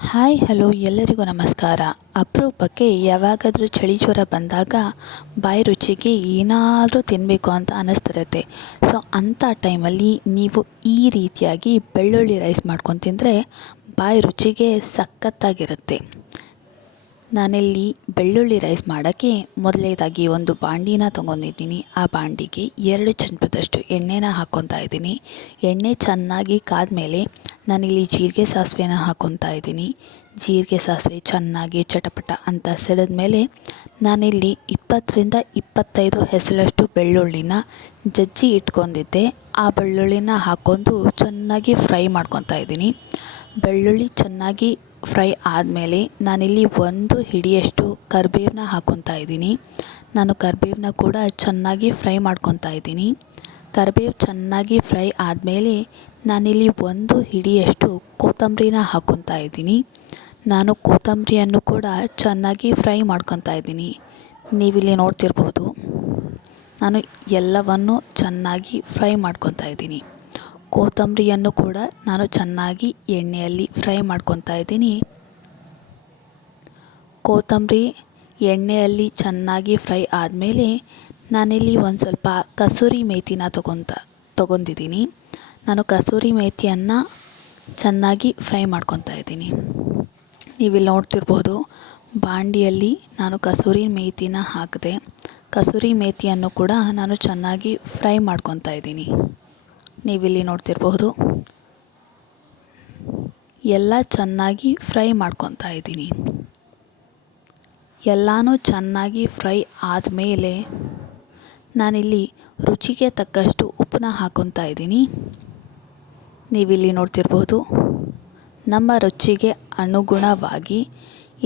Hi hello ಎಲ್ಲರಿಗೂ ನಮಸ್ಕಾರ. ಅಪರೂಪಕ್ಕೆ ಯಾವಾಗಾದರೂ ಚಳಿ ಜ್ವರ ಬಂದಾಗ ಬಾಯಿ ರುಚಿಗೆ ಏನಾದರೂ ತಿನ್ನಬೇಕು ಅಂತ ಅನ್ನಿಸ್ತಿರುತ್ತೆ. ಸೊ ಅಂಥ ಟೈಮಲ್ಲಿ ನೀವು ಈ ರೀತಿಯಾಗಿ ಬೆಳ್ಳುಳ್ಳಿ ರೈಸ್ ಮಾಡ್ಕೊಂಡು ತಿಂದರೆ ಬಾಯಿ ರುಚಿಗೆ ಸಖತ್ತಾಗಿರುತ್ತೆ. ನಾನಿಲ್ಲಿ ಬೆಳ್ಳುಳ್ಳಿ ರೈಸ್ ಮಾಡೋಕ್ಕೆ ಮೊದಲನೇದಾಗಿ ಒಂದು ಬಾಂಡಿನ ತೊಗೊಂಡಿದ್ದೀನಿ. ಆ ಬಾಂಡಿಗೆ 2 ಚಮಚದಷ್ಟು ಎಣ್ಣೆನ ಹಾಕ್ಕೊತಾ ಇದ್ದೀನಿ. ಎಣ್ಣೆ ಚೆನ್ನಾಗಿ ಕಾದ್ಮೇಲೆ ನಾನಿಲ್ಲಿ ಜೀರಿಗೆ ಸಾಸಿವೆನ ಹಾಕ್ಕೊತಾ ಇದ್ದೀನಿ. ಜೀರಿಗೆ ಸಾಸಿವೆ ಚೆನ್ನಾಗಿ ಚಟಪಟ ಅಂತ ಸಿಡಿದ ಮೇಲೆ ನಾನಿಲ್ಲಿ 20ರಿಂದ 25 ಹೆಸರಷ್ಟು ಬೆಳ್ಳುಳ್ಳಿನ ಜಜ್ಜಿ ಇಟ್ಕೊಂಡಿದ್ದೆ. ಆ ಬೆಳ್ಳುಳ್ಳಿನ ಹಾಕ್ಕೊಂಡು ಚೆನ್ನಾಗಿ ಫ್ರೈ ಮಾಡ್ಕೊತಾ ಇದ್ದೀನಿ. ಬೆಳ್ಳುಳ್ಳಿ ಚೆನ್ನಾಗಿ ಫ್ರೈ ಆದಮೇಲೆ ನಾನಿಲ್ಲಿ 1 ಹಿಡಿಯಷ್ಟು ಕರಿಬೇವನ್ನ ಹಾಕ್ಕೊತಾ ಇದ್ದೀನಿ. ನಾನು ಕರಿಬೇವನ್ನ ಕೂಡ ಚೆನ್ನಾಗಿ ಫ್ರೈ ಮಾಡ್ಕೊತಾ ಇದ್ದೀನಿ. ಕರಿಬೇವು ಚೆನ್ನಾಗಿ ಫ್ರೈ ಆದಮೇಲೆ ನಾನಿಲ್ಲಿ 1 ಹಿಡಿಯಷ್ಟು ಕೊತ್ತಂಬರಿನ ಹಾಕ್ಕೊತಾ ಇದ್ದೀನಿ. ನಾನು ಕೊತ್ತಂಬರಿಯನ್ನು ಕೂಡ ಚೆನ್ನಾಗಿ ಫ್ರೈ ಮಾಡ್ಕೊತಾ ಇದ್ದೀನಿ. ನೀವಿಲ್ಲಿ ನೋಡ್ತಿರ್ಬೋದು, ನಾನು ಎಲ್ಲವನ್ನು ಚೆನ್ನಾಗಿ ಫ್ರೈ ಮಾಡ್ಕೊತಾ ಇದ್ದೀನಿ. ಕೊತ್ತಂಬರಿಯನ್ನು ಕೂಡ ನಾನು ಚೆನ್ನಾಗಿ ಎಣ್ಣೆಯಲ್ಲಿ ಫ್ರೈ ಮಾಡ್ಕೊತಾ ಇದ್ದೀನಿ. ಕೊತ್ತಂಬರಿ ಎಣ್ಣೆಯಲ್ಲಿ ಚೆನ್ನಾಗಿ ಫ್ರೈ ಆದಮೇಲೆ ನಾನಿಲ್ಲಿ ಒಂದು ಸ್ವಲ್ಪ ಕಸೂರಿ ಮೇಥಿನ ತೊಗೊಂಡಿದ್ದೀನಿ. ನಾನು ಕಸೂರಿ ಮೇಥಿಯನ್ನು ಚೆನ್ನಾಗಿ ಫ್ರೈ ಮಾಡ್ಕೊತಾ ಇದ್ದೀನಿ. ನೀವಿಲ್ಲಿ ನೋಡ್ತಿರ್ಬೋದು, ಬಾಂಡಿಯಲ್ಲಿ ನಾನು ಕಸೂರಿ ಮೇಥಿನ ಹಾಕಿದೆ. ಕಸೂರಿ ಮೇಥಿಯನ್ನು ಕೂಡ ನಾನು ಚೆನ್ನಾಗಿ ಫ್ರೈ ಮಾಡ್ಕೊತಾ ಇದ್ದೀನಿ. ನೀವಿಲ್ಲಿ ನೋಡ್ತಿರಬಹುದು, ಎಲ್ಲ ಚೆನ್ನಾಗಿ ಫ್ರೈ ಮಾಡ್ಕೊತಾ ಇದ್ದೀನಿ. ಎಲ್ಲನೂ ಚೆನ್ನಾಗಿ ಫ್ರೈ ಆದಮೇಲೆ ನಾನಿಲ್ಲಿ ರುಚಿಗೆ ತಕ್ಕಷ್ಟು ಉಪ್ಪನ್ನ ಹಾಕ್ಕೊತಾ ಇದ್ದೀನಿ. ನೀವಿಲ್ಲಿ ನೋಡ್ತಿರ್ಬೋದು, ನಮ್ಮ ರುಚಿಗೆ ಅನುಗುಣವಾಗಿ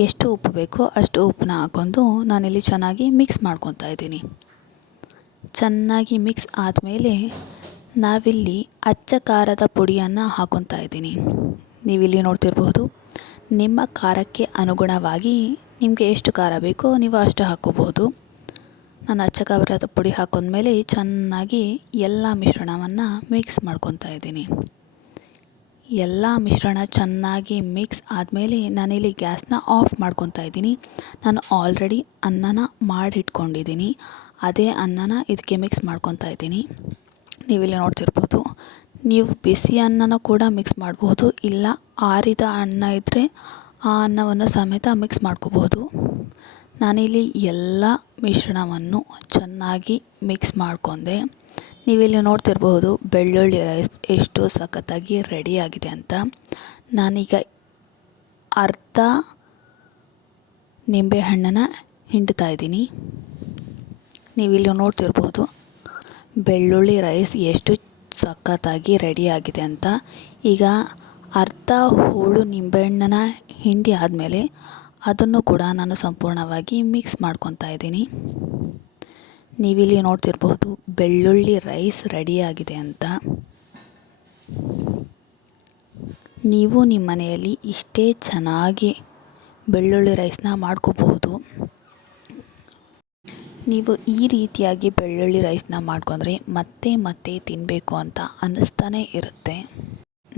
ಎಷ್ಟು ಉಪ್ಪು ಬೇಕೋ ಅಷ್ಟು ಉಪ್ಪನ್ನ ಹಾಕ್ಕೊಂಡು ನಾನಿಲ್ಲಿ ಚೆನ್ನಾಗಿ ಮಿಕ್ಸ್ ಮಾಡ್ಕೊತಾ ಇದ್ದೀನಿ. ಚೆನ್ನಾಗಿ ಮಿಕ್ಸ್ ಆದಮೇಲೆ ನಾವಿಲ್ಲಿ ಅಚ್ಚ ಖಾರದ ಪುಡಿಯನ್ನು ಹಾಕ್ಕೊತಾ ಇದ್ದೀನಿ. ನೀವಿಲ್ಲಿ ನೋಡ್ತಿರ್ಬೋದು, ನಿಮ್ಮ ಖಾರಕ್ಕೆ ಅನುಗುಣವಾಗಿ ನಿಮಗೆ ಎಷ್ಟು ಖಾರ ಬೇಕೋ ನೀವು ಅಷ್ಟು ಹಾಕ್ಕೋಬೋದು. ನಾನು ಅಚ್ಚ ಖಾರದ ಪುಡಿ ಹಾಕೊಂಡ್ಮೇಲೆ ಚೆನ್ನಾಗಿ ಎಲ್ಲ ಮಿಶ್ರಣವನ್ನು ಮಿಕ್ಸ್ ಮಾಡ್ಕೊತಾ ಇದ್ದೀನಿ. ಎಲ್ಲ ಮಿಶ್ರಣ ಚೆನ್ನಾಗಿ ಮಿಕ್ಸ್ ಆದಮೇಲೆ ನಾನಿಲ್ಲಿ ಗ್ಯಾಸ್ನ ಆಫ್ ಮಾಡ್ಕೊತಾ ಇದ್ದೀನಿ. ನಾನು ಆಲ್ರೆಡಿ ಅನ್ನನ ಮಾಡಿಟ್ಕೊಂಡಿದ್ದೀನಿ. ಅದೇ ಅನ್ನನ ಇದಕ್ಕೆ ಮಿಕ್ಸ್ ಮಾಡ್ಕೊತಾ ಇದ್ದೀನಿ. ನೀವಿಲ್ಲಿ ನೋಡ್ತಿರ್ಬೋದು, ನೀವು ಬಿಸಿ ಅನ್ನನ ಕೂಡ ಮಿಕ್ಸ್ ಮಾಡ್ಬೋದು, ಇಲ್ಲ ಆರಿದ ಅನ್ನ ಇದ್ದರೆ ಆ ಅನ್ನವನ್ನು ಸಮೇತ ಮಿಕ್ಸ್ ಮಾಡ್ಕೋಬೋದು. ನಾನಿಲ್ಲಿ ಎಲ್ಲ ಮಿಶ್ರಣವನ್ನು ಚೆನ್ನಾಗಿ ಮಿಕ್ಸ್ ಮಾಡ್ಕೊಂಡೆ. ನೀವಿಲ್ಲಿ ನೋಡ್ತಿರ್ಬೋದು, ಬೆಳ್ಳುಳ್ಳಿ ರೈಸ್ ಎಷ್ಟು ಸಖತ್ತಾಗಿ ರೆಡಿಯಾಗಿದೆ ಅಂತ. ನಾನೀಗ ಅರ್ಧ ನಿಂಬೆಹಣ್ಣನ್ನು ಹಿಂಡ್ತಾ ಇದ್ದೀನಿ. ನೀವಿಲ್ಲಿ ನೋಡ್ತಿರ್ಬೋದು, ಬೆಳ್ಳುಳ್ಳಿ ರೈಸ್ ಎಷ್ಟು ಸಖತ್ತಾಗಿ ರೆಡಿಯಾಗಿದೆ ಅಂತ. ಈಗ ಅರ್ಧ ಹೋಳು ನಿಂಬೆಹಣ್ಣನ್ನು ಹಿಂಡಿ ಆದಮೇಲೆ ಅದನ್ನು ಕೂಡ ನಾನು ಸಂಪೂರ್ಣವಾಗಿ ಮಿಕ್ಸ್ ಮಾಡ್ಕೊತಾ ಇದ್ದೀನಿ. ನೀವಿಲ್ಲಿ ನೋಡ್ತಿರ್ಬೋದು, ಬೆಳ್ಳುಳ್ಳಿ ರೈಸ್ ರೆಡಿಯಾಗಿದೆ ಅಂತ. ನೀವು ನಿಮ್ಮ ಮನೆಯಲ್ಲಿ ಇಷ್ಟೇ ಚೆನ್ನಾಗಿ ಬೆಳ್ಳುಳ್ಳಿ ರೈಸ್ನ ಮಾಡ್ಕೋಬಹುದು. ನೀವು ಈ ರೀತಿಯಾಗಿ ಬೆಳ್ಳುಳ್ಳಿ ರೈಸ್ನ ಮಾಡ್ಕೊಂಡ್ರೆ ಮತ್ತೆ ಮತ್ತೆ ತಿನ್ನಬೇಕು ಅಂತ ಅನ್ನಿಸ್ತಾನೆ ಇರುತ್ತೆ.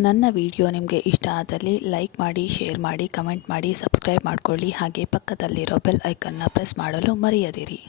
ನನ್ನ ವಿಡಿಯೋ ನಿಮಗೆ ಇಷ್ಟ ಆದಲ್ಲಿ ಲೈಕ್ ಮಾಡಿ, ಶೇರ್ ಮಾಡಿ, ಕಮೆಂಟ್ ಮಾಡಿ, ಸಬ್ಸ್ಕ್ರೈಬ್ ಮಾಡ್ಕೊಳ್ಳಿ. ಹಾಗೆ ಪಕ್ಕದಲ್ಲಿರೋ ಬೆಲ್ ಐಕನ್ನ ಪ್ರೆಸ್ ಮಾಡಲು ಮರೆಯದಿರಿ.